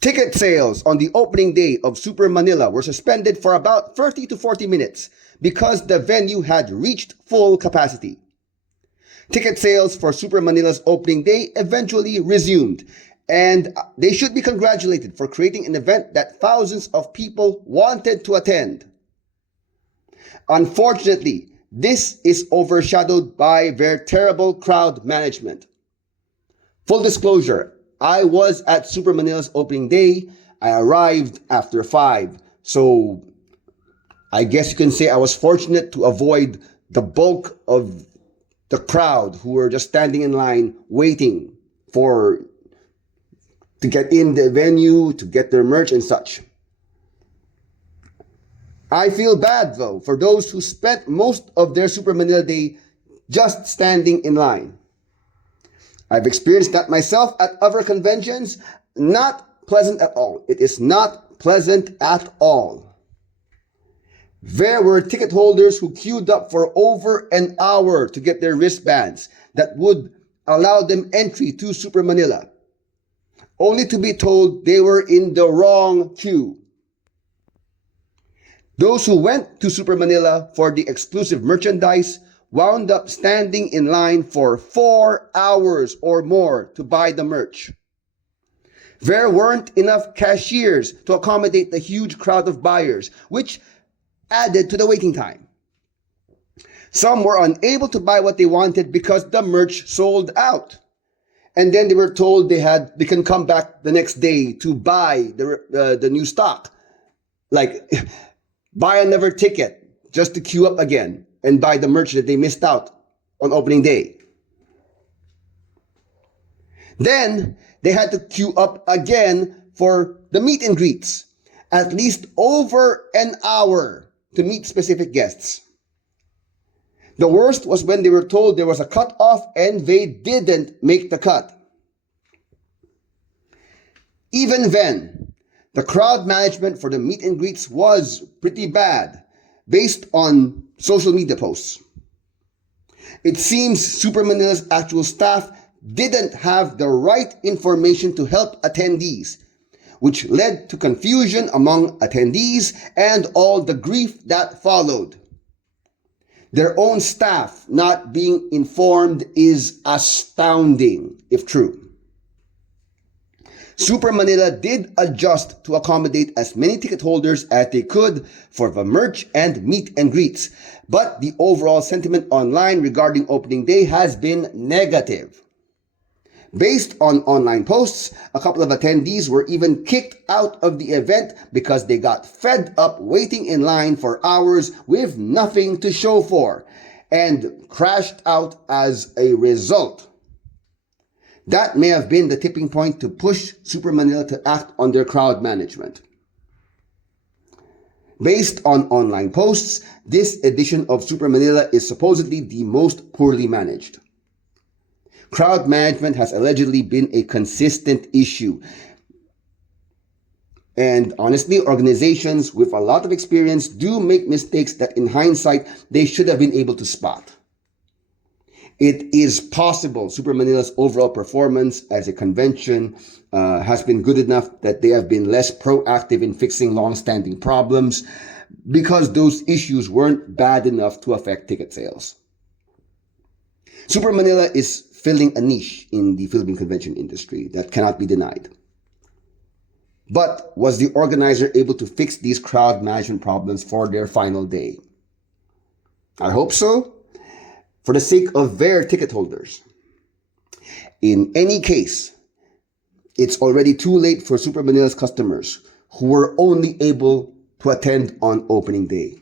Ticket sales on the opening day of Super Manila were suspended for about 30 to 40 minutes because the venue had reached full capacity. Ticket sales for Super Manila's opening day eventually resumed, and they should be congratulated for creating an event that thousands of people wanted to attend. Unfortunately, this is overshadowed by their terrible crowd management. Full disclosure, I was at Super Manila's opening day. I arrived after 5, so I guess you can say I was fortunate to avoid the bulk of the crowd who were just standing in line waiting to get in the venue, to get their merch and such. I feel bad though for those who spent most of their Super Manila day just standing in line. I've experienced that myself at other conventions. Not pleasant at all. It is not pleasant at all. There were ticket holders who queued up for over an hour to get their wristbands that would allow them entry to Super Manila, only to be told they were in the wrong queue. Those who went to Super Manila for the exclusive merchandise wound up standing in line for 4 hours or more to buy the merch. There weren't enough cashiers to accommodate the huge crowd of buyers, which added to the waiting time. Some were unable to buy what they wanted because the merch sold out. And then they were told they can come back the next day to buy the new stock. Like, buy another ticket just to queue up again and buy the merch that they missed out on opening day. Then they had to queue up again for the meet and greets, at least over an hour to meet specific guests. The worst was when they were told there was a cut-off and they didn't make the cut. Even then, the crowd management for the meet and greets was pretty bad, based on social media posts. It seems Super Manila's actual staff didn't have the right information to help attendees, which led to confusion among attendees and all the grief that followed. Their own staff not being informed is astounding, if true. Super Manila did adjust to accommodate as many ticket holders as they could for the merch and meet and greets, but the overall sentiment online regarding opening day has been negative. Based on online posts, a couple of attendees were even kicked out of the event because they got fed up waiting in line for hours with nothing to show for and crashed out as a result. That may have been the tipping point to push Super Manila to act on their crowd management. Based on online posts, this edition of Super Manila is supposedly the most poorly managed. Crowd management has allegedly been a consistent issue. And honestly, organizations with a lot of experience do make mistakes that in hindsight they should have been able to spot. It is possible Super Manila's overall performance as a convention has been good enough that they have been less proactive in fixing long-standing problems because those issues weren't bad enough to affect ticket sales. Super Manila is filling a niche in the Philippine convention industry that cannot be denied. But was the organizer able to fix these crowd management problems for their final day? I hope so, for the sake of their ticket holders. In any case, it's already too late for Super Manila's customers who were only able to attend on opening day.